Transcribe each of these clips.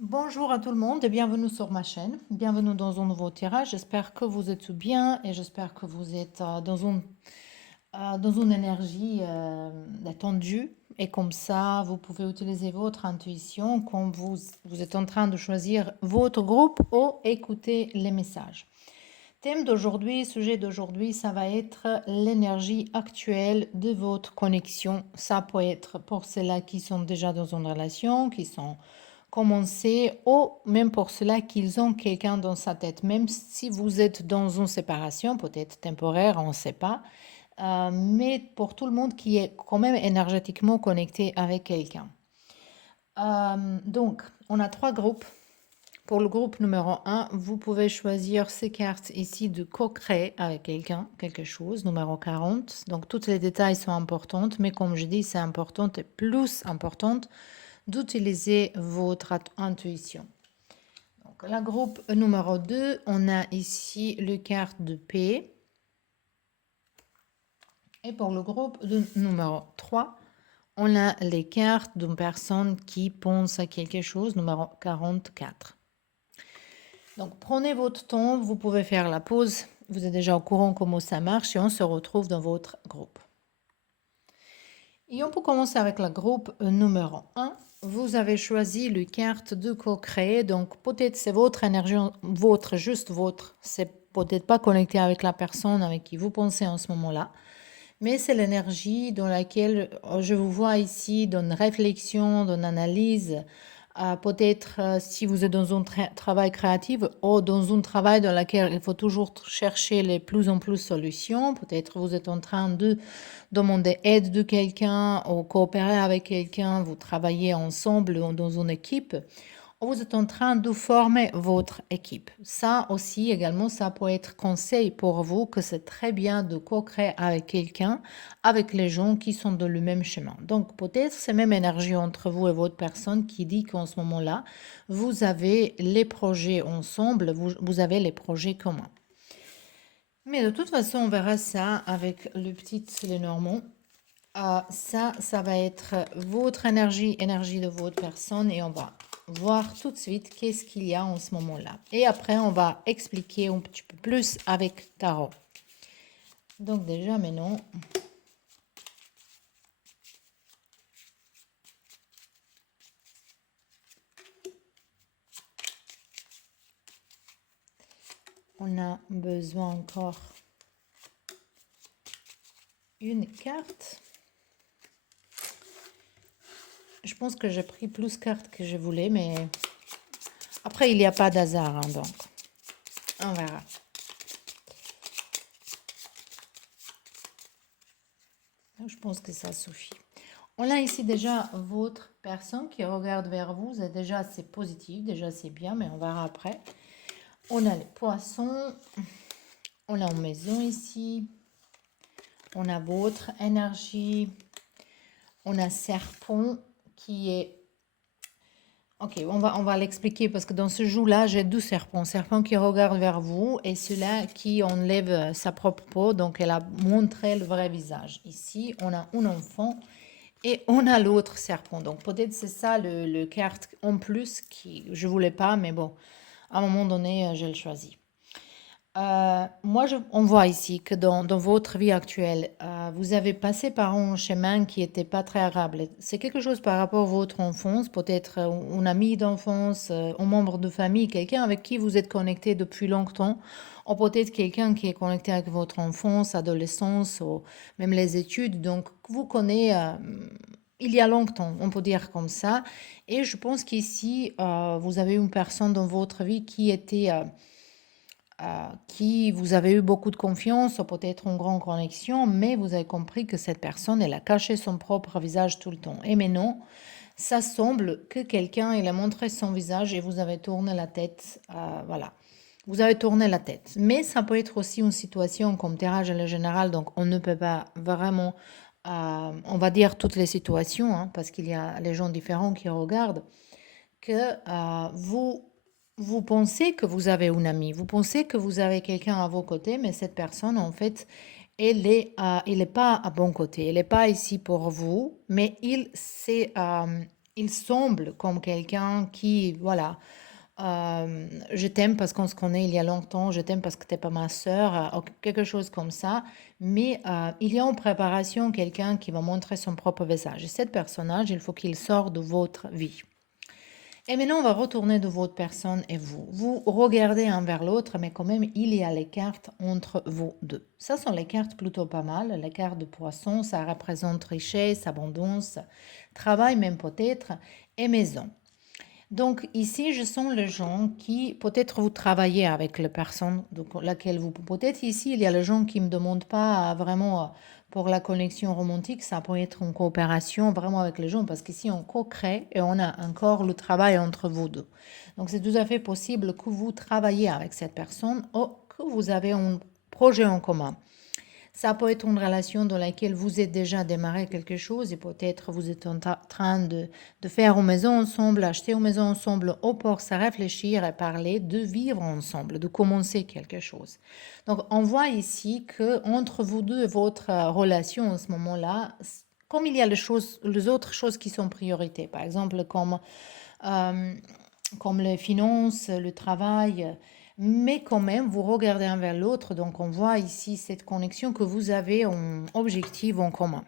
Bonjour à tout le monde et bienvenue sur ma chaîne. Bienvenue dans un nouveau tirage. J'espère que vous êtes bien et j'espère que vous êtes dans une énergie détendue. Et comme ça, vous pouvez utiliser votre intuition quand vous êtes en train de choisir votre groupe ou écouter les messages. Thème d'aujourd'hui, sujet d'aujourd'hui, ça va être l'énergie actuelle de votre connexion. Ça peut être pour ceux-là qui sont déjà dans une relation, qui sont commencés, ou même pour ceux-là qui ont quelqu'un dans sa tête. Même si vous êtes dans une séparation, peut-être temporaire, on ne sait pas, mais pour tout le monde qui est quand même énergétiquement connecté avec quelqu'un. Donc, on a trois groupes. Pour le groupe numéro un, vous pouvez choisir ces cartes ici de co-créer avec quelqu'un, quelque chose, numéro 40. Donc, tous les détails sont importants, mais comme je dis, c'est important et plus important d'utiliser votre intuition. Donc, le groupe numéro 2, on a ici le carte de paix. Et pour le groupe numéro 3, on a les cartes d'une personne qui pense à quelque chose, numéro 44. Donc, prenez votre temps, vous pouvez faire la pause. Vous êtes déjà au courant comment ça marche et on se retrouve dans votre groupe. Et on peut commencer avec le groupe numéro 1. Vous avez choisi le carte de co-créer, donc peut-être c'est votre énergie, votre, juste votre. C'est peut-être pas connecté avec la personne avec qui vous pensez en ce moment-là, mais c'est l'énergie dans laquelle je vous vois ici, dans une réflexion, dans une analyse. Peut-être si vous êtes dans un travail créatif ou dans un travail dans lequel il faut toujours chercher les plus en plus solutions, peut-être vous êtes en train de demander aide de quelqu'un ou coopérer avec quelqu'un, vous travaillez ensemble ou dans une équipe, ou vous êtes en train de former votre équipe. Ça aussi, également, ça peut être conseil pour vous que c'est très bien de co-créer avec quelqu'un, avec les gens qui sont dans le même chemin. Donc, peut-être c'est même énergie entre vous et votre personne qui dit qu'en ce moment-là, vous avez les projets ensemble, vous avez les projets communs. Mais de toute façon, on verra ça avec le petit Lenormand. Ça va être votre énergie, énergie de votre personne et on va voir tout de suite qu'est-ce qu'il y a en ce moment-là. Et après, on va expliquer un petit peu plus avec Tarot. Donc déjà maintenant, on a besoin encore une carte. Je pense que j'ai pris plus de cartes que je voulais, mais après, il n'y a pas d'hasard, hein, donc on verra. Je pense que ça suffit. On a ici déjà votre personne qui regarde vers vous. Et déjà, c'est positif, déjà c'est bien, mais on verra après. On a les poissons. On a une maison ici. On a votre énergie. On a serpent qui est... Ok, on va l'expliquer parce que dans ce jeu-là, j'ai deux serpents. Serpent qui regarde vers vous et celui-là qui enlève sa propre peau. Donc, elle a montré le vrai visage. Ici, on a un enfant et on a l'autre serpent. Donc, peut-être c'est ça le carte en plus qui je voulais pas, mais bon, à un moment donné, je le choisis. Moi, on voit ici que dans votre vie actuelle, vous avez passé par un chemin qui n'était pas très agréable. C'est quelque chose par rapport à votre enfance, peut-être un ami d'enfance, un membre de famille, quelqu'un avec qui vous êtes connecté depuis longtemps, ou peut-être quelqu'un qui est connecté avec votre enfance, adolescence, ou même les études. Donc, vous connaissez il y a longtemps, on peut dire comme ça. Et je pense qu'ici, vous avez une personne dans votre vie qui était... qui vous avez eu beaucoup de confiance ou peut-être une grande connexion, mais vous avez compris que cette personne, elle a caché son propre visage tout le temps. Et maintenant, ça semble que quelqu'un, il a montré son visage et vous avez tourné la tête. Voilà. Vous avez tourné la tête. Mais ça peut être aussi une situation comme tirage en général, donc on ne peut pas vraiment, on va dire toutes les situations, hein, parce qu'il y a les gens différents qui regardent, que vous pensez que vous avez une amie, vous pensez que vous avez quelqu'un à vos côtés, mais cette personne, en fait, elle est pas à bon côté. Elle n'est pas ici pour vous, mais il semble comme quelqu'un qui, voilà, je t'aime parce qu'on se connaît il y a longtemps, je t'aime parce que t'es pas ma sœur, quelque chose comme ça. Mais il y a en préparation quelqu'un qui va montrer son propre visage. Et ce personnage, il faut qu'il sorte de votre vie. Et maintenant, on va retourner de votre personne et vous. Vous regardez un vers l'autre, mais quand même, il y a les cartes entre vous deux. Ça sont les cartes plutôt pas mal. Les cartes de poisson, ça représente richesse, abondance, travail même peut-être, et maison. Donc ici, je sens les gens qui, peut-être vous travaillez avec les personnes donc, laquelle vous... Peut-être ici, il y a les gens qui ne me demandent pas vraiment pour la connexion romantique, ça peut être une coopération vraiment avec les gens, parce qu'ici, on co-crée et on a encore le travail entre vous deux. Donc c'est tout à fait possible que vous travaillez avec cette personne ou que vous avez un projet en commun. Ça peut être une relation dans laquelle vous êtes déjà démarré quelque chose et peut-être vous êtes en train de faire une maison ensemble, acheter une maison ensemble, ou pour se réfléchir et parler, de vivre ensemble, de commencer quelque chose. Donc on voit ici que entre vous deux et votre relation en ce moment-là, comme il y a les autres choses qui sont priorités, par exemple euh, comme les finances, le travail, mais quand même, vous regardez un vers l'autre, donc on voit ici cette connexion que vous avez en objectif en commun.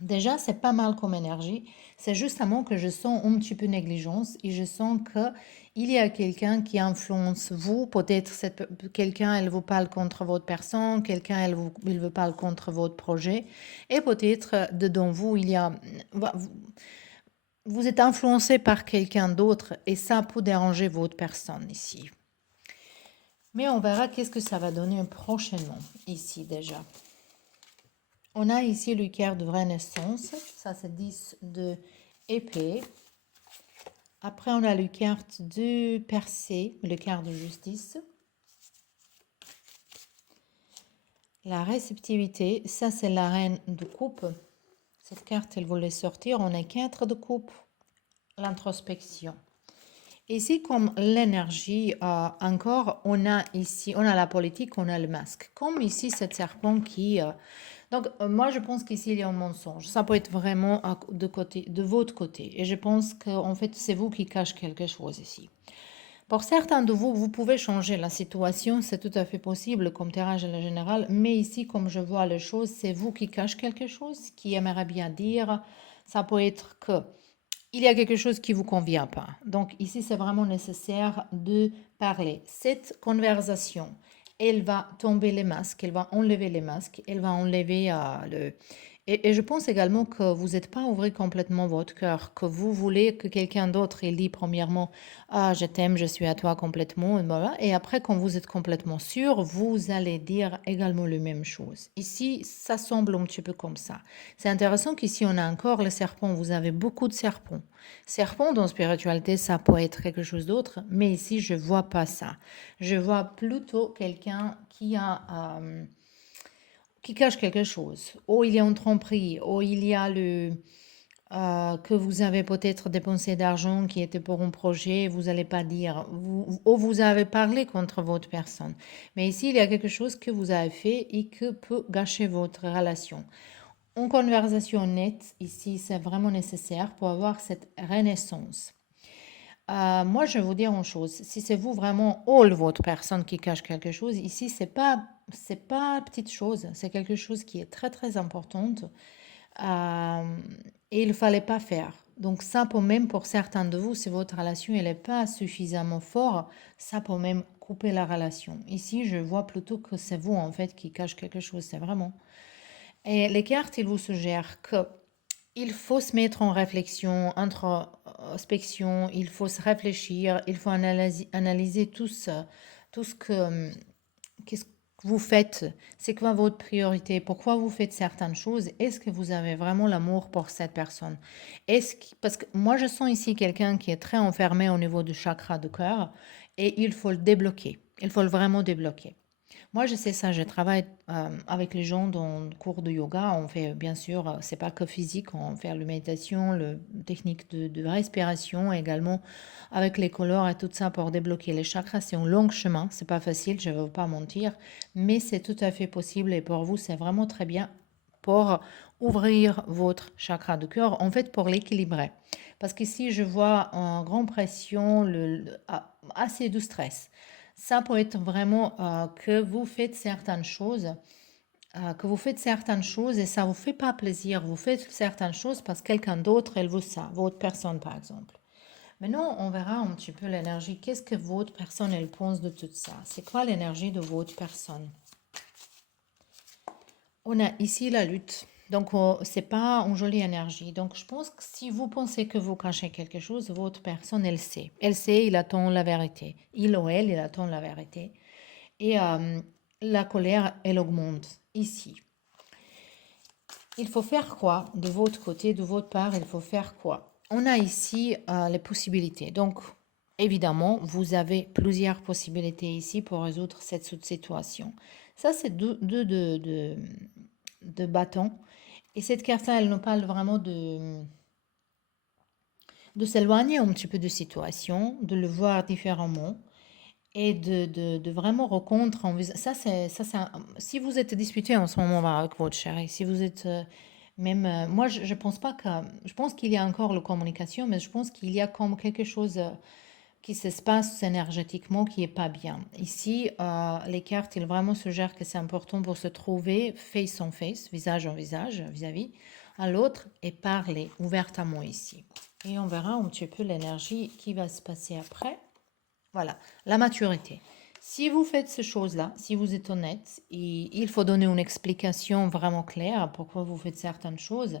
Déjà, c'est pas mal comme énergie, c'est justement que je sens un petit peu négligence et je sens que il y a quelqu'un qui influence vous, peut-être quelqu'un, elle vous parle contre votre personne, quelqu'un, il vous parle contre votre projet, et peut-être dedans vous, il y a, vous êtes influencé par quelqu'un d'autre et ça peut déranger votre personne ici. Mais on verra qu'est-ce que ça va donner prochainement ici déjà. On a ici le cœur de Renaissance, ça c'est 10 de épée. Après on a le carte de Percée, le cœur de justice. La réceptivité, ça c'est la reine de coupe. Cette carte elle voulait sortir, on a 4 de coupe. L'introspection. Ici, comme l'énergie, encore, on a ici, on a la politique, on a le masque. Comme ici, cette serpent qui... donc, moi, je pense qu'ici, il y a un mensonge. Ça peut être vraiment de votre côté. Et je pense qu'en fait, c'est vous qui cachez quelque chose ici. Pour certains de vous, vous pouvez changer la situation. C'est tout à fait possible comme tirage en général. Mais ici, comme je vois les choses, c'est vous qui cachez quelque chose, qui aimerait bien dire. Ça peut être que il y a quelque chose qui ne vous convient pas. Donc ici, c'est vraiment nécessaire de parler. Cette conversation, elle va tomber les masques, elle va enlever les masques, elle va enlever le... Et je pense également que vous n'êtes pas ouvert complètement votre cœur, que vous voulez que quelqu'un d'autre ait dit premièrement ah, je t'aime, je suis à toi complètement, et voilà. Et après, quand vous êtes complètement sûr, vous allez dire également la même chose. Ici, ça semble un petit peu comme ça. C'est intéressant qu'ici, on a encore le serpent. Vous avez beaucoup de serpents. Serpent, dans spiritualité, ça peut être quelque chose d'autre, mais ici, je vois pas ça. Je vois plutôt quelqu'un qui cache quelque chose. Ou il y a une tromperie, ou il y a que vous avez peut-être dépensé d'argent qui était pour un projet, vous n'allez pas dire, ou vous avez parlé contre votre personne. Mais ici, il y a quelque chose que vous avez fait et que peut gâcher votre relation. Une conversation nette, ici, c'est vraiment nécessaire pour avoir cette renaissance. Moi, je vais vous dire une chose. Si c'est vous vraiment, all votre personne qui cache quelque chose, ici, c'est pas petite chose. C'est quelque chose qui est très, très importante. Et il ne fallait pas faire. Donc ça peut même pour certains de vous, si votre relation n'est pas suffisamment forte, ça peut même couper la relation. Ici, je vois plutôt que c'est vous en fait qui cache quelque chose, c'est vraiment. Et les cartes, ils vous suggèrent que il faut se mettre en réflexion, introspection, il faut se réfléchir, il faut analyser tout ce que, qu'est-ce que vous faites, c'est quoi votre priorité, pourquoi vous faites certaines choses, est-ce que vous avez vraiment l'amour pour cette personne? Parce que moi je sens ici quelqu'un qui est très enfermé au niveau du chakra du cœur et il faut le débloquer, il faut le vraiment débloquer. Moi, je sais ça, je travaille avec les gens dans le cours de yoga. On fait, bien sûr, c'est pas que physique, on fait la méditation, le technique de respiration, également avec les couleurs et tout ça pour débloquer les chakras. C'est un long chemin, c'est pas facile, je ne veux pas mentir, mais c'est tout à fait possible et pour vous, c'est vraiment très bien pour ouvrir votre chakra de cœur, en fait, pour l'équilibrer. Parce qu'ici, je vois en grande pression, assez de stress. Ça peut être vraiment que vous faites certaines choses, et ça vous fait pas plaisir. Vous faites certaines choses parce que quelqu'un d'autre, elle veut ça, votre personne par exemple. Maintenant, on verra un petit peu l'énergie. Qu'est-ce que votre personne, elle pense de tout ça? C'est quoi l'énergie de votre personne? On a ici la lutte. Donc, c'est pas une jolie énergie. Donc, je pense que si vous pensez que vous cachez quelque chose, votre personne, elle sait. Elle sait, il attend la vérité. Il ou elle, il attend la vérité. Et la colère, elle augmente ici. Il faut faire quoi de votre côté, de votre part, il faut faire quoi? On a ici les possibilités. Donc, évidemment, vous avez plusieurs possibilités ici pour résoudre cette situation. Ça, c'est de bâtons. Et cette carte-là, elle nous parle vraiment de s'éloigner un petit peu de situation, de le voir différemment et de vraiment rencontrer si vous êtes disputé en ce moment avec votre chéri, si vous êtes même, moi je pense pas que, je pense qu'il y a encore la communication, mais je pense qu'il y a comme quelque chose qui se passe énergétiquement qui est pas bien. Ici, les cartes, ils vraiment suggèrent que c'est important pour se trouver face en face, visage en visage, vis-à-vis à l'autre et parler ouvertement ici. Et on verra un petit peu l'énergie qui va se passer après. Voilà, la maturité. Si vous faites ces choses-là, si vous êtes honnête, il faut donner une explication vraiment claire pourquoi vous faites certaines choses.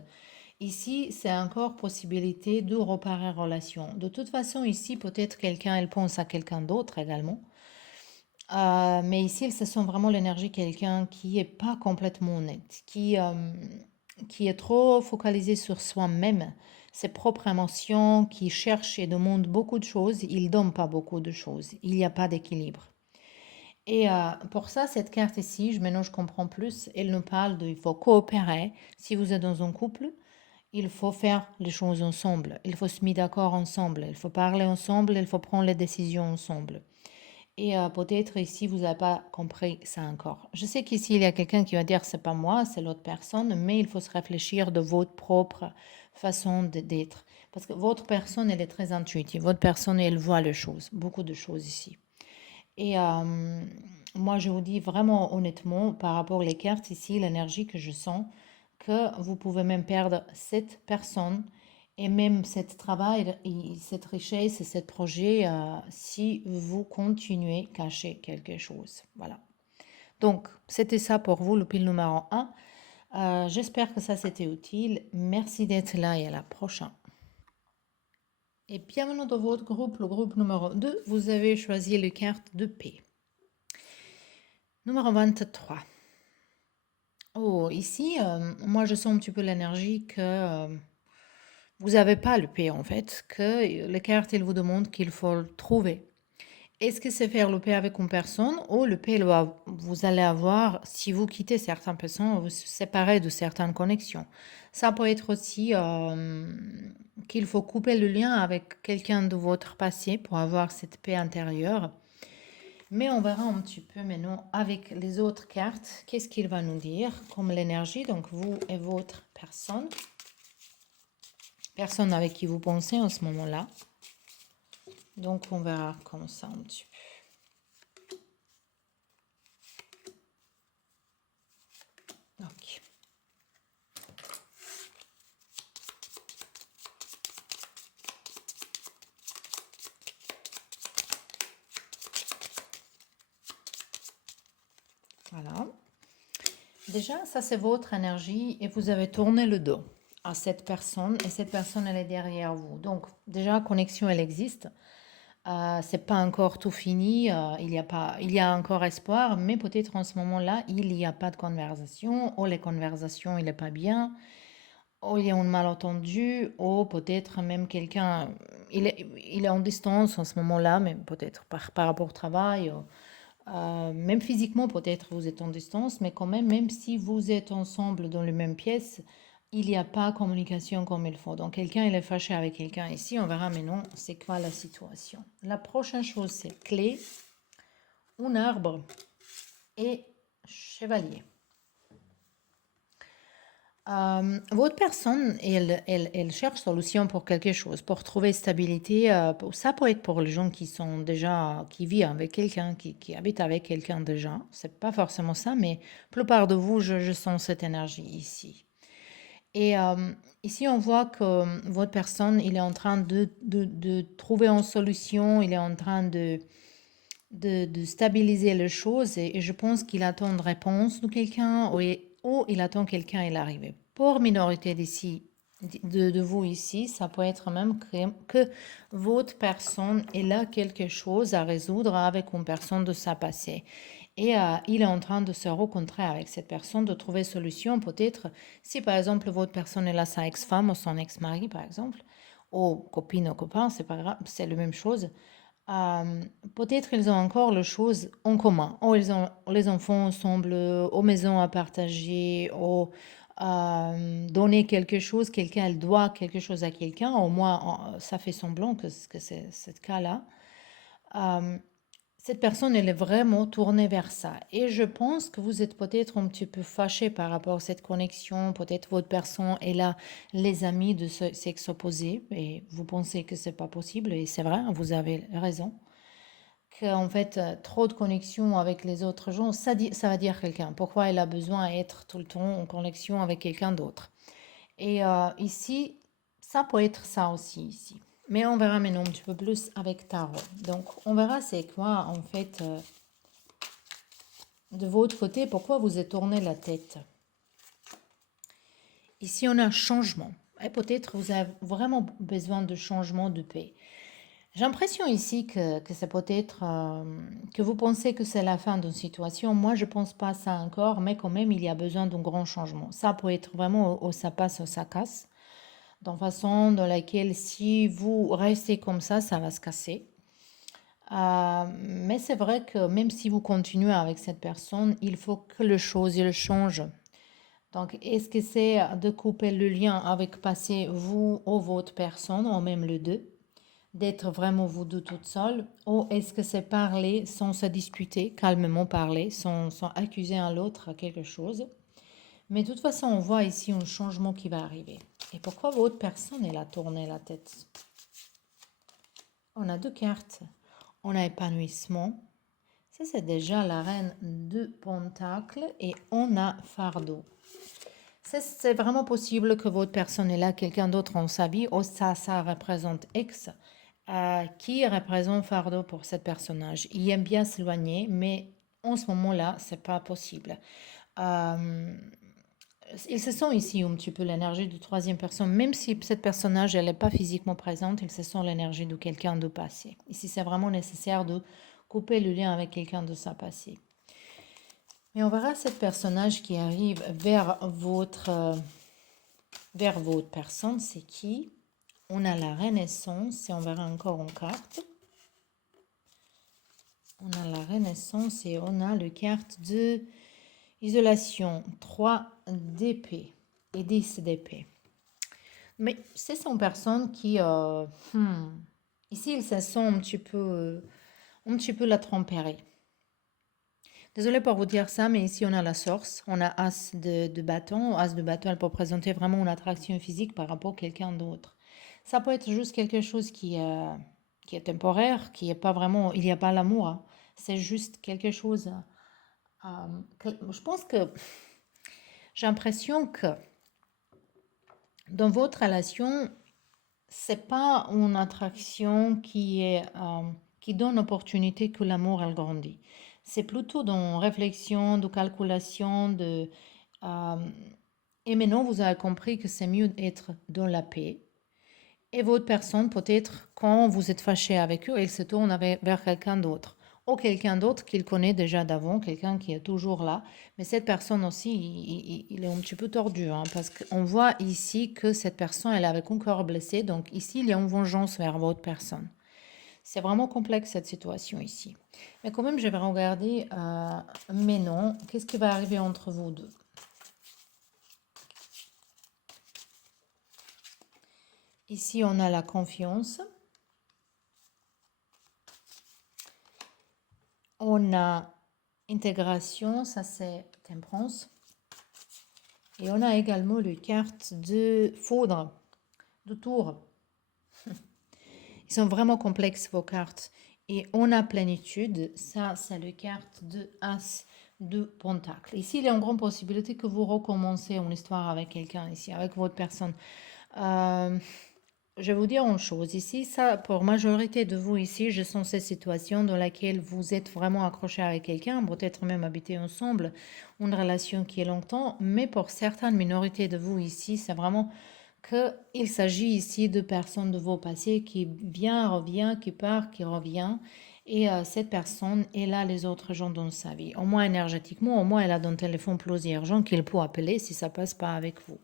Ici, c'est encore possibilité de reparer relation. De toute façon, ici, peut-être quelqu'un, elle pense à quelqu'un d'autre également. Mais ici, ce sont vraiment l'énergie de quelqu'un qui est pas complètement honnête, qui est trop focalisé sur soi-même, ses propres émotions, qui cherche et demande beaucoup de choses. Il donne pas beaucoup de choses. Il n'y a pas d'équilibre. Et pour ça, cette carte ici, maintenant je comprends plus, elle nous parle de, il faut coopérer. Si vous êtes dans un couple, il faut faire les choses ensemble. Il faut se mettre d'accord ensemble. Il faut parler ensemble. Il faut prendre les décisions ensemble. Et peut-être ici, vous n'avez pas compris ça encore. Je sais qu'ici, il y a quelqu'un qui va dire, c'est pas moi, c'est l'autre personne, mais il faut se réfléchir de votre propre façon d'être. Parce que votre personne, elle est très intuitive. Votre personne, elle voit les choses, beaucoup de choses ici. Et moi, je vous dis vraiment honnêtement, par rapport aux cartes ici, l'énergie que je sens, que vous pouvez même perdre cette personne et même ce travail, et cette richesse et ce projet si vous continuez à cacher quelque chose. Voilà. Donc, c'était ça pour vous, le pile numéro 1. J'espère que ça c'était utile. Merci d'être là et à la prochaine. Et bienvenue dans votre groupe, le groupe numéro 2. Vous avez choisi les cartes de paix. Numéro 23. Oh, ici, moi je sens un petit peu l'énergie que vous n'avez pas le paix en fait, que les cartes elles vous demandent qu'il faut le trouver. Est-ce que c'est faire le paix avec une personne ou le paix vous allez avoir si vous quittez certaines personnes, vous vous séparez de certaines connexions. Ça peut être aussi qu'il faut couper le lien avec quelqu'un de votre passé pour avoir cette paix intérieure. Mais on verra un petit peu maintenant avec les autres cartes, qu'est-ce qu'il va nous dire comme l'énergie, donc vous et votre personne. Personne avec qui vous pensez en ce moment-là. Donc on verra comme ça un petit peu. Ok. Voilà. Déjà, ça c'est votre énergie et vous avez tourné le dos à cette personne et cette personne elle est derrière vous. Donc déjà, connexion elle existe. C'est pas encore tout fini, il y a encore espoir, mais peut-être en ce moment-là, il n'y a pas de conversation, ou les conversations, il n'est pas bien, ou il y a un malentendu, ou peut-être même quelqu'un, il est en distance en ce moment-là, mais peut-être par rapport au travail, même physiquement, peut-être vous êtes en distance, mais quand même, même si vous êtes ensemble dans la même pièce, il n'y a pas communication comme il faut. Donc, quelqu'un, il est fâché avec quelqu'un ici. On verra maintenant c'est quoi la situation. La prochaine chose, c'est clé, un arbre et chevalier. Votre personne, elle cherche solution pour quelque chose, pour trouver stabilité. Ça peut être pour les gens qui sont déjà, qui vivent avec quelqu'un, qui habitent avec quelqu'un déjà. C'est pas forcément ça, mais la plupart de vous, je sens cette énergie ici. Et ici, on voit que votre personne, il est en train de trouver une solution, il est en train de stabiliser les choses et je pense qu'il attend une réponse de quelqu'un ou il attend quelqu'un est arrivé. Pour minorité d'ici, de vous ici, ça peut être même que votre personne est là quelque chose à résoudre avec une personne de sa passé. Et il est en train de se rencontrer avec cette personne, de trouver solution. Peut-être, si par exemple votre personne est là, sa ex-femme ou son ex-mari, par exemple, ou copine ou copain, c'est pas grave, c'est la même chose. Euh, Peut-être ils ont encore les choses en commun. Ou ils ont les enfants ensemble, aux maisons à partager, ou donner quelque chose, quelqu'un elle doit quelque chose à quelqu'un, au moins ça fait semblant que c'est ce cas-là. Euh, Cette personne, elle est vraiment tournée vers ça. Et je pense que vous êtes peut-être un petit peu fâché par rapport à cette connexion. Peut-être votre personne est là, les amis de ce sexe opposé, et vous pensez que c'est pas possible. Et c'est vrai, vous avez raison. Qu'en fait, trop de connexion avec les autres gens, ça va dire quelqu'un. Pourquoi elle a besoin d'être tout le temps en connexion avec quelqu'un d'autre. Et ici, ça peut être ça aussi ici. Mais on verra maintenant un petit peu plus avec tarot. Donc, on verra c'est quoi, en fait, de votre côté, pourquoi vous êtes tourné la tête. Ici, on a un changement. Et peut-être vous avez vraiment besoin de changement de paix. J'ai l'impression ici que c'est peut-être que vous pensez que c'est la fin d'une situation. Moi, je pense pas ça encore, mais quand même, il y a besoin d'un grand changement. Ça peut être vraiment au ça passe, au ça casse. Dans façon dans laquelle si vous restez comme ça va se casser. Mais c'est vrai que même si vous continuez avec cette personne, il faut que les choses il change. Donc, est-ce que c'est de couper le lien avec passé, vous ou votre personne, ou même les deux, d'être vraiment vous deux toute seule, ou est-ce que c'est parler sans se disputer, calmement parler, sans accuser un l'autre à quelque chose. Mais de toute façon, on voit ici un changement qui va arriver. Et pourquoi votre personne, elle a tourné la tête? On a deux cartes. On a épanouissement. Ça, c'est déjà la reine de Pentacles. Et on a fardeau. C'est vraiment possible que votre personne est là, quelqu'un d'autre en sa vie. Ou ça représente X. Qui représente fardeau pour ce personnage. Il aime bien s'éloigner, mais en ce moment-là, c'est pas possible. Il se sent ici un petit peu l'énergie de troisième personne, même si cette personnage elle n'est pas physiquement présente, il se sent l'énergie de quelqu'un de passé. Ici, c'est vraiment nécessaire de couper le lien avec quelqu'un de sa passé. Mais on verra cette personnage qui arrive vers votre personne, c'est qui? On a la Renaissance et on verra encore en carte. On a la Renaissance et on a le carte de isolation, 3 d'épée et 10 d'épée. Mais c'est son personne qui, ici, il se sent un petit peu la tromperie. Désolée pour vous dire ça, mais ici, on a la source, on a As de bâton. As de bâton, elle peut présenter vraiment une attraction physique par rapport à quelqu'un d'autre. Ça peut être juste quelque chose qui est temporaire, qui est pas vraiment, il n'y a pas l'amour. Hein. C'est juste quelque chose. Je pense que j'ai l'impression que dans votre relation, c'est pas une attraction qui donne l'opportunité que l'amour elle grandit. C'est plutôt dans réflexion, de calculation, et maintenant vous avez compris que c'est mieux d'être dans la paix. Et votre personne, peut-être, quand vous êtes fâché avec eux, elle se tourne vers quelqu'un d'autre. Ou quelqu'un d'autre qu'il connaît déjà d'avant, quelqu'un qui est toujours là. Mais cette personne aussi, il est un petit peu tordu, hein, parce qu'on voit ici que cette personne, elle est avec un cœur blessé. Donc ici, il y a une vengeance vers votre personne. C'est vraiment complexe cette situation ici. Mais quand même, je vais regarder, mais non, qu'est-ce qui va arriver entre vous deux? Ici, on a la confiance. On a intégration, ça c'est temperance. Et on a également les cartes de foudre, de tour. Ils sont vraiment complexes, vos cartes. Et on a plénitude. Ça, c'est la carte de As de Pentacle. Ici, il y a une grande possibilité que vous recommencez une histoire avec quelqu'un ici, avec votre personne. Euh, je vais vous dire une chose. Ici, ça, pour majorité de vous ici, je sens cette situation dans laquelle vous êtes vraiment accroché avec quelqu'un, peut-être même habité ensemble, une relation qui est longtemps. Mais pour certaines minorités de vous ici, c'est vraiment qu'il s'agit ici de personnes de vos passés qui vient, revient, qui part, qui revient. Et cette personne, elle a les autres gens dans sa vie. Au moins énergétiquement, au moins elle a dans le téléphone plusieurs gens qu'il peut appeler si ça passe pas avec vous.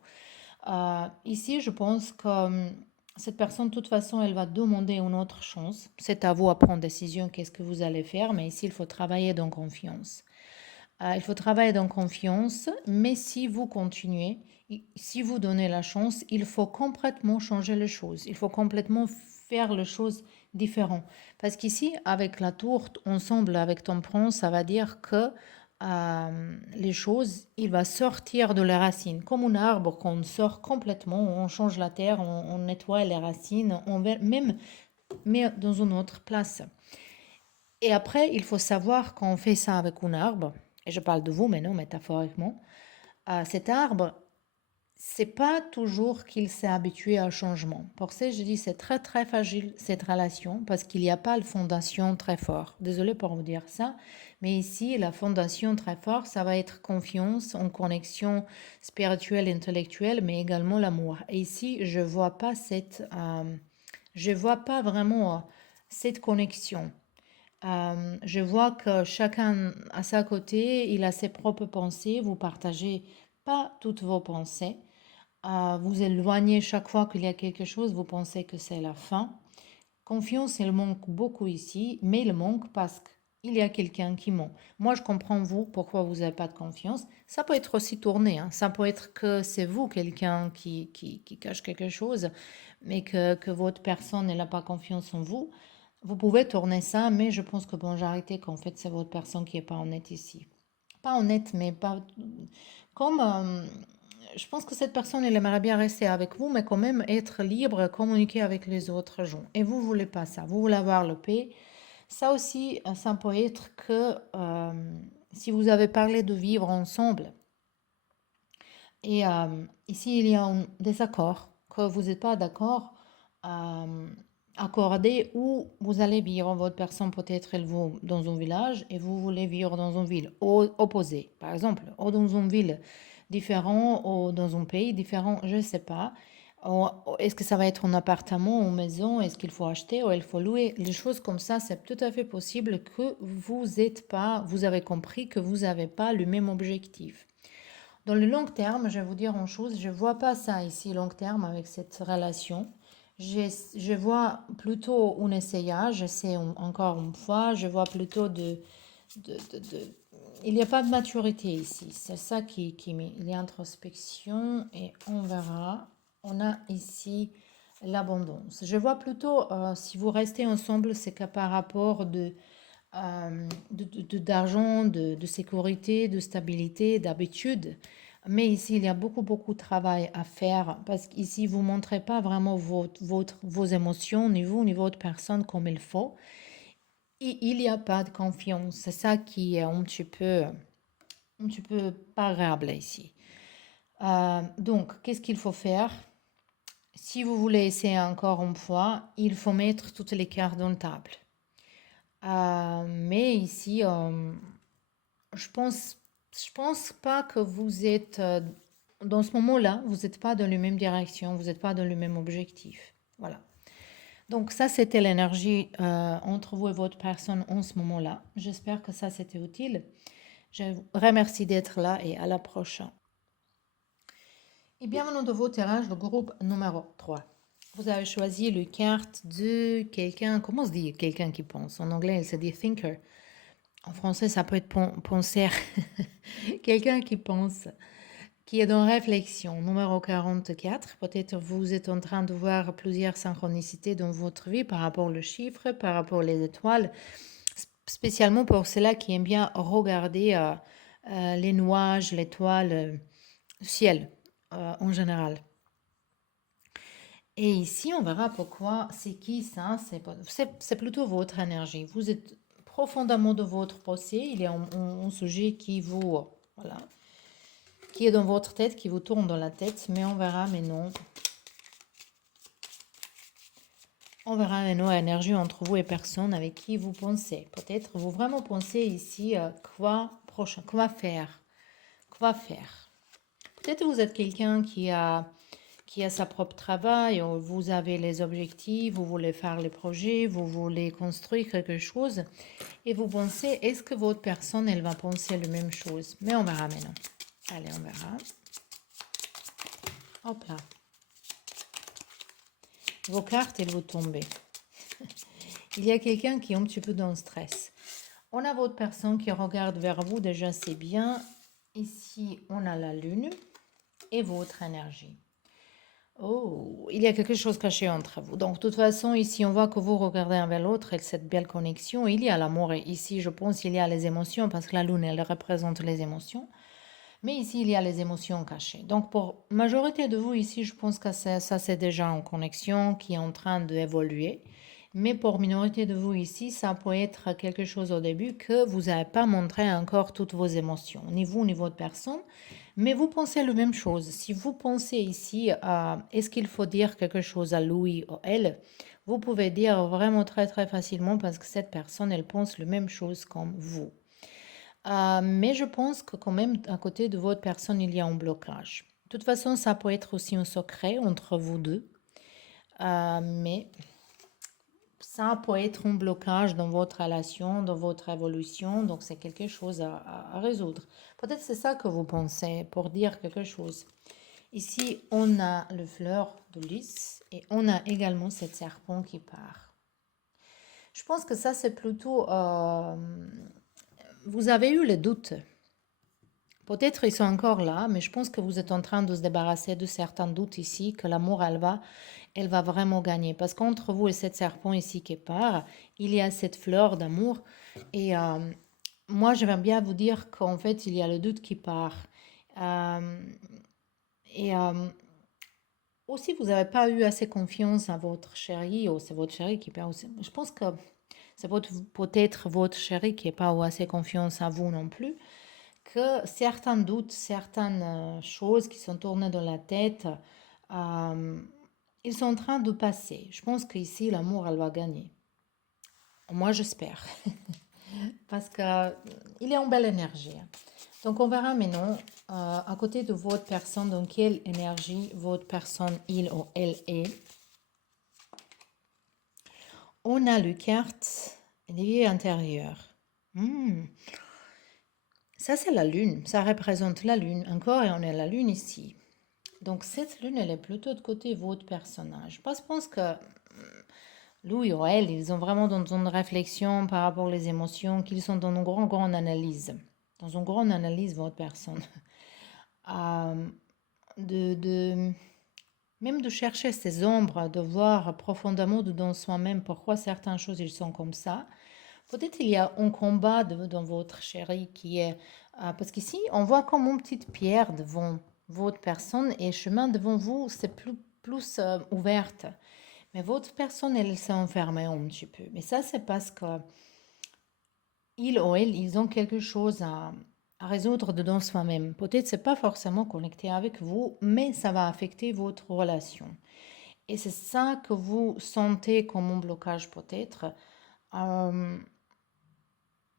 Ici, je pense que cette personne, de toute façon, elle va demander une autre chance. C'est à vous à prendre décision, qu'est-ce que vous allez faire, mais ici, il faut travailler dans confiance. Il faut travailler dans confiance, mais si vous continuez, si vous donnez la chance, il faut complètement changer les choses. Il faut complètement faire les choses différentes. Parce qu'ici, avec la tourte, ensemble avec ton prince, ça va dire que les choses, il va sortir de les racines. Comme un arbre qu'on sort complètement, on change la terre, on nettoie les racines, on même met dans une autre place. Et après, il faut savoir qu'on fait ça avec un arbre, et je parle de vous maintenant métaphoriquement, cet arbre, c'est pas toujours qu'il s'est habitué au changement. Pour ça, je dis c'est très très fragile cette relation parce qu'il n'y a pas de fondation très forte. Désolée pour vous dire ça, mais ici la fondation très forte, ça va être confiance, en connexion spirituelle, intellectuelle, mais également l'amour. Et ici, je vois pas vraiment cette connexion. Je vois que chacun à sa côté, il a ses propres pensées. Vous partagez pas toutes vos pensées. Vous éloignez chaque fois qu'il y a quelque chose, vous pensez que c'est la fin. Confiance, il manque beaucoup ici, mais il manque parce qu'il y a quelqu'un qui ment. Moi, je comprends vous, pourquoi vous n'avez pas de confiance. Ça peut être aussi tourné, hein. Ça peut être que c'est vous, quelqu'un qui cache quelque chose, mais que votre personne n'a pas confiance en vous. Vous pouvez tourner ça, mais je pense que bon, j'ai arrêté qu'en fait, c'est votre personne qui n'est pas honnête ici. Pas honnête, mais pas... Comme... je pense que cette personne, elle aimerait bien rester avec vous, mais quand même être libre, communiquer avec les autres gens. Et vous voulez pas ça. Vous voulez avoir le paix. Ça aussi, ça peut être que si vous avez parlé de vivre ensemble, et ici il y a un désaccord, que vous n'êtes pas d'accord, euh, accordé où vous allez vivre. Votre personne peut-être elle vit dans un village et vous voulez vivre dans une ville opposée, par exemple, ou dans une ville différente, ou dans un pays différent, je ne sais pas. Est-ce que ça va être un appartement, une maison, est-ce qu'il faut acheter ou il faut louer? Les choses comme ça, c'est tout à fait possible que vous avez compris que vous n'avez pas le même objectif. Dans le long terme, je vais vous dire une chose, je ne vois pas ça ici long terme avec cette relation. Je vois plutôt un essayage, c'est encore une fois, je vois plutôt il n'y a pas de maturité ici. C'est ça il y a introspection et on verra. On a ici l'abondance. Je vois plutôt, si vous restez ensemble, c'est que par rapport d'argent, de sécurité, de stabilité, d'habitude. Mais ici, il y a beaucoup, beaucoup de travail à faire parce qu'ici, vous ne montrez pas vraiment vos émotions, ni vous, ni votre personne comme il faut. Et il n'y a pas de confiance. C'est ça qui est un petit peu pas agréable ici. Donc, qu'est-ce qu'il faut faire? Si vous voulez essayer encore une fois, il faut mettre toutes les cartes dans la table. Mais ici, je pense, je pense pas que vous êtes, dans ce moment-là, vous n'êtes pas dans la même direction, vous n'êtes pas dans le même objectif. Voilà. Donc ça, c'était l'énergie entre vous et votre personne en ce moment-là. J'espère que ça, c'était utile. Je vous remercie d'être là et à la prochaine. Et bienvenue dans vos tirages, le groupe numéro 3. Vous avez choisi le carte de quelqu'un, comment on se dit quelqu'un qui pense? En anglais, il se dit thinker. En français, ça peut être penseur. Quelqu'un qui pense, qui est dans réflexion. Numéro 44. Peut-être vous êtes en train de voir plusieurs synchronicités dans votre vie par rapport aux chiffres, par rapport aux étoiles. Spécialement pour ceux-là qui aiment bien regarder les nuages, l'étoile, ciel en général. Et ici, on verra pourquoi c'est qui ça. C'est plutôt votre énergie. Vous êtes profondément de votre pensée. Il y a un sujet qui vous, voilà, qui est dans votre tête, qui vous tourne dans la tête. Mais on verra maintenant. On verra maintenant l'énergie entre vous et personne avec qui vous pensez. Peut-être vous vraiment pensez ici quoi faire. Quoi faire. Peut-être vous êtes quelqu'un qui a sa propre travail, vous avez les objectifs, vous voulez faire les projets, vous voulez construire quelque chose et vous pensez, est-ce que votre personne, elle va penser la même chose? Mais on verra maintenant. Allez, on verra. Hop là. Vos cartes, elles vont tomber. Il y a quelqu'un qui est un petit peu dans le stress. On a votre personne qui regarde vers vous, déjà c'est bien. Ici, on a la lune et votre énergie. Oh, il y a quelque chose caché entre vous. Donc, de toute façon, ici, on voit que vous regardez un vers l'autre et cette belle connexion. Il y a l'amour et ici, je pense, il y a les émotions parce que la lune, elle représente les émotions. Mais ici, il y a les émotions cachées. Donc, pour majorité de vous ici, je pense que ça, c'est déjà en connexion qui est en train d'évoluer. Mais pour minorité de vous ici, ça peut être quelque chose au début que vous n'avez pas montré encore toutes vos émotions, ni vous, ni votre personne. Mais vous pensez la même chose. Si vous pensez ici, est-ce qu'il faut dire quelque chose à lui ou elle, vous pouvez dire vraiment très très facilement parce que cette personne, elle pense la même chose comme vous. Mais je pense que quand même, à côté de votre personne, il y a un blocage. De toute façon, ça peut être aussi un secret entre vous deux. Mais ça peut être un blocage dans votre relation, dans votre évolution. Donc, c'est quelque chose à résoudre. Peut-être c'est ça que vous pensez pour dire quelque chose. Ici, on a le fleur de lys et on a également cette serpent qui part. Je pense que ça, c'est plutôt... vous avez eu les doutes. Peut-être ils sont encore là, mais je pense que vous êtes en train de se débarrasser de certains doutes ici, que l'amour, elle va vraiment gagner. Parce qu'entre vous et cette serpent ici qui part, il y a cette fleur d'amour. Et moi, je vais bien vous dire qu'en fait, il y a le doute qui part. Euh, et aussi, vous n'avez pas eu assez confiance à votre chéri, ou c'est votre chéri qui part aussi. Je pense que c'est peut-être votre chéri qui n'a pas eu assez confiance à vous non plus, que certains doutes, certaines choses qui sont tournées dans la tête, euh, ils sont en train de passer. Je pense qu'ici, l'amour, elle va gagner. Moi, j'espère. Parce qu'il est en belle énergie. Donc, on verra maintenant, à côté de votre personne, dans quelle énergie votre personne, il ou elle est. On a le carte vie intérieure. Ça, c'est la lune. Ça représente la lune. Encore, et on a la lune ici. Donc, cette lune, elle est plutôt de côté votre personnage. Je pense que lui ou elle, ils sont vraiment dans une réflexion par rapport aux émotions, qu'ils sont dans une grande analyse. Dans une grande analyse, votre personne. Euh, de, même de chercher ces ombres, de voir profondément dans soi-même pourquoi certaines choses, ils sont comme ça. Peut-être il y a un combat dans votre chéri qui est... parce qu'ici, on voit comme une petite pierre devant votre personne et le chemin devant vous, c'est plus ouverte. Mais votre personne, elle s'est enfermée un petit peu. Mais ça, c'est parce que il ou elle, ils ont quelque chose à résoudre dedans soi-même. Peut-être c'est pas forcément connecté avec vous, mais ça va affecter votre relation. Et c'est ça que vous sentez comme un blocage peut-être. Euh,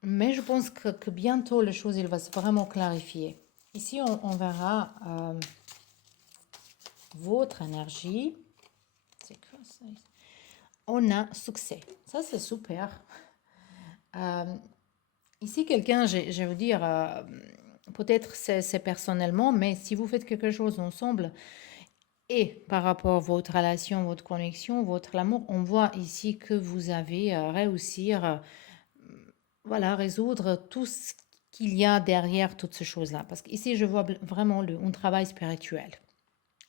mais je pense que bientôt les choses, il va se vraiment clarifier. Ici, on verra votre énergie. C'est quoi ça? On a succès. Ça, c'est super. Ici, quelqu'un, je vais vous dire, peut-être c'est personnellement, mais si vous faites quelque chose ensemble, et par rapport à votre relation, votre connexion, votre amour, on voit ici que vous avez réussi voilà, résoudre tout ce qu'il y a derrière toutes ces choses-là. Parce qu'ici, je vois vraiment un travail spirituel.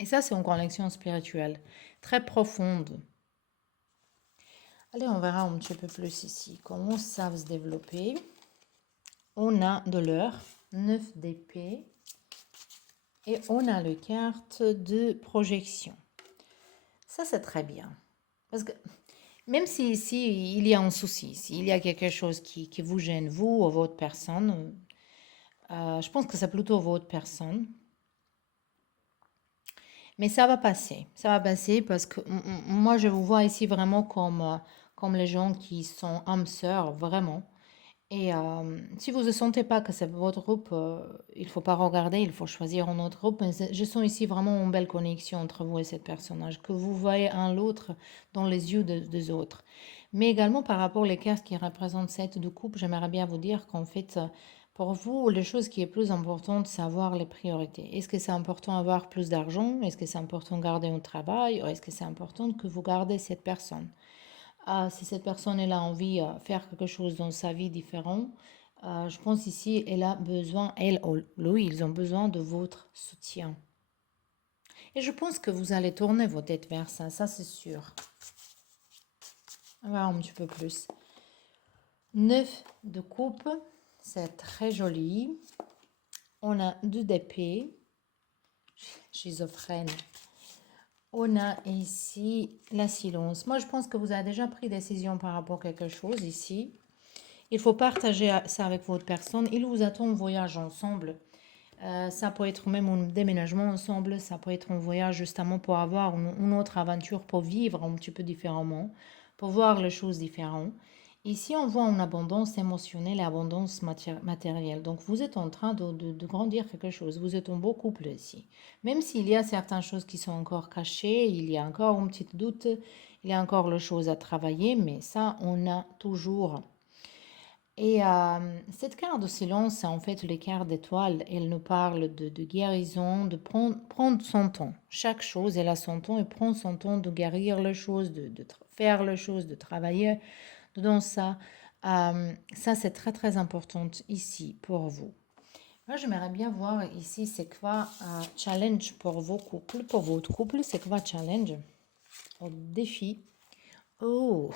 Et ça, c'est une connexion spirituelle très profonde. Allez, on verra un petit peu plus ici comment ça va se développer. On a de l'heure, 9 d'épée Et on a le carte de projection. Ça, c'est très bien. Parce que même si ici, il y a un souci, s'il y a quelque chose qui vous gêne, vous ou votre personne, je pense que c'est plutôt votre personne. Mais ça va passer. Ça va passer parce que moi, je vous vois ici vraiment comme les gens qui sont âmes sœurs, vraiment. Et si vous ne sentez pas que c'est votre groupe, il ne faut pas regarder, il faut choisir un autre groupe. Mais je sens ici vraiment une belle connexion entre vous et ce personnage, que vous voyez un l'autre dans les yeux des autres. Mais également par rapport aux cartes qui représentent cette de coupe, j'aimerais bien vous dire qu'en fait, pour vous, les choses qui est plus importante, c'est avoir les priorités. Est-ce que c'est important d'avoir plus d'argent? Est-ce que c'est important de garder un travail? Ou est-ce que c'est important que vous gardez cette personne? Si cette personne elle a envie de faire quelque chose dans sa vie différent, je pense ici elle a besoin, elle ou lui, ils ont besoin de votre soutien. Et je pense que vous allez tourner vos têtes vers ça c'est sûr. On va voir un petit peu plus. 9 de coupe, c'est très joli. On a 2 d'épée, schizophrène. On a ici la silence. Moi, je pense que vous avez déjà pris décision par rapport à quelque chose ici. Il faut partager ça avec votre personne. Il vous attend un voyage ensemble. Ça peut être même un déménagement ensemble. Ça peut être un voyage justement pour avoir une autre aventure, pour vivre un petit peu différemment, pour voir les choses différentes. Ici, on voit une abondance émotionnelle et abondance matérielle. Donc, vous êtes en train de grandir quelque chose. Vous êtes un beau couple ici. Même s'il y a certaines choses qui sont encore cachées, il y a encore un petit doute, il y a encore les choses à travailler, mais ça, on a toujours. Et cette carte de silence, c'est en fait les cartes d'étoiles. Elle nous parle de guérison, de prendre son temps. Chaque chose, elle a son temps et prend son temps de guérir les choses, de faire les choses, de travailler dans ça. Ça, c'est très, très important ici pour vous. Moi, j'aimerais bien voir ici, c'est quoi challenge pour vos couples, pour votre couple, c'est quoi challenge? Au défi. Oh!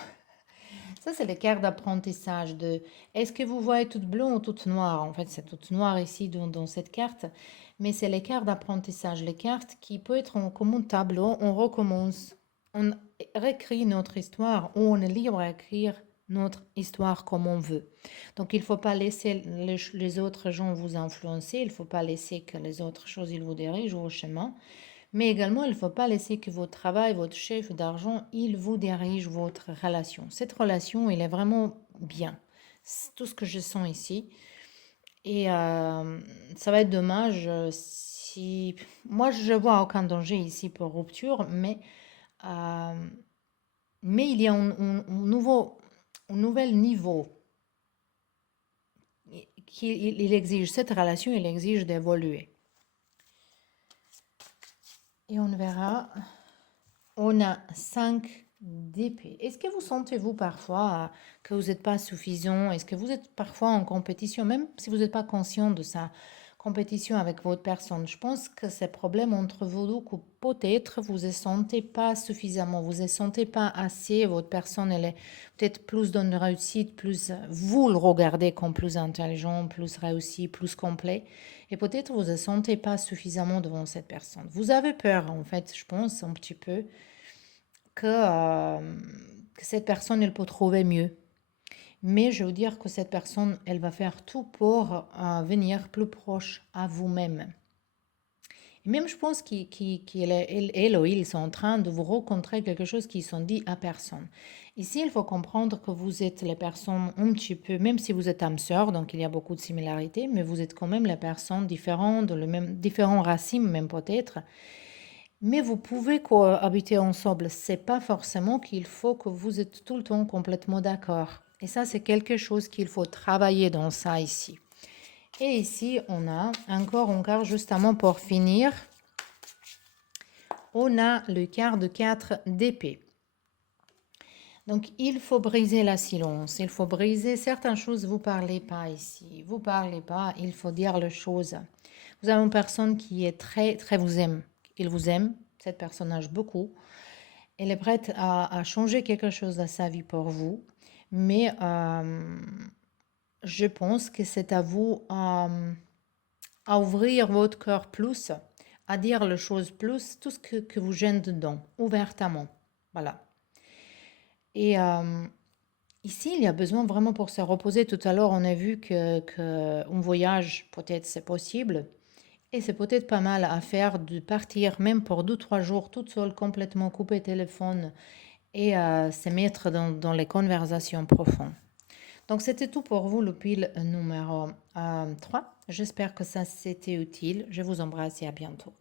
Ça, c'est les cartes d'apprentissage de est-ce que vous voyez toute bleue ou toute noire? En fait, c'est toute noire ici dans cette carte, mais c'est les cartes d'apprentissage, les cartes qui peuvent être comme un tableau, on recommence, on réécrit notre histoire ou on est libre à écrire notre histoire comme on veut. Donc, il ne faut pas laisser les autres gens vous influencer, il ne faut pas laisser que les autres choses ils vous dirigent au chemin. Mais également, il ne faut pas laisser que votre travail, votre chef d'argent, il vous dirige votre relation. Cette relation, elle est vraiment bien. C'est tout ce que je sens ici. Et ça va être dommage si... Moi, je vois aucun danger ici pour rupture, euh, mais il y a un nouvel niveau il exige, cette relation, il exige d'évoluer. Et on verra. On a 5 d'épée. Est-ce que vous sentez-vous parfois que vous n'êtes pas suffisant? Est-ce que vous êtes parfois en compétition, même si vous n'êtes pas conscient de sa compétition avec votre personne? Je pense que ces problèmes entre vous deux, que peut-être vous ne sentez pas suffisamment, vous ne sentez pas assez, votre personne, elle est peut-être plus dans une réussite, plus vous le regardez comme plus intelligent, plus réussi, plus complet. Et peut-être vous ne sentez pas suffisamment devant cette personne. Vous avez peur, en fait, je pense, un petit peu, que cette personne, elle peut trouver mieux. Mais je veux dire que cette personne, elle va faire tout pour venir plus proche à vous-même. Et même, je pense qu'elle ou ils sont en train de vous rencontrer quelque chose qu'ils sont dit à personne. Ici, il faut comprendre que vous êtes les personnes un petit peu, même si vous êtes âme sœur, donc il y a beaucoup de similarités, mais vous êtes quand même les personnes différentes, de le même, différents racines même peut-être. Mais vous pouvez cohabiter ensemble. C'est pas forcément qu'il faut que vous êtes tout le temps complètement d'accord. Et ça, c'est quelque chose qu'il faut travailler dans ça ici. Et ici, on a encore un quart justement pour finir. On a le quart de 4 d'épée. Donc, il faut briser la silence. Il faut briser certaines choses. Vous parlez pas ici. Vous parlez pas. Il faut dire les choses. Vous avez une personne qui est très, très vous aime. Il vous aime. Cette personnage beaucoup. Elle est prête à changer quelque chose dans sa vie pour vous. Mais je pense que c'est à vous à ouvrir votre cœur plus à dire les choses plus, tout ce que vous gêne dedans, ouvertement. Voilà. Et ici, il y a besoin vraiment pour se reposer. Tout à l'heure, on a vu que un voyage, peut-être c'est possible. Et c'est peut-être pas mal à faire de partir même pour 2, 3 jours toute seule, complètement couper téléphone et se mettre dans les conversations profondes. Donc c'était tout pour vous, le pile numéro 3. J'espère que ça c'était utile. Je vous embrasse et à bientôt.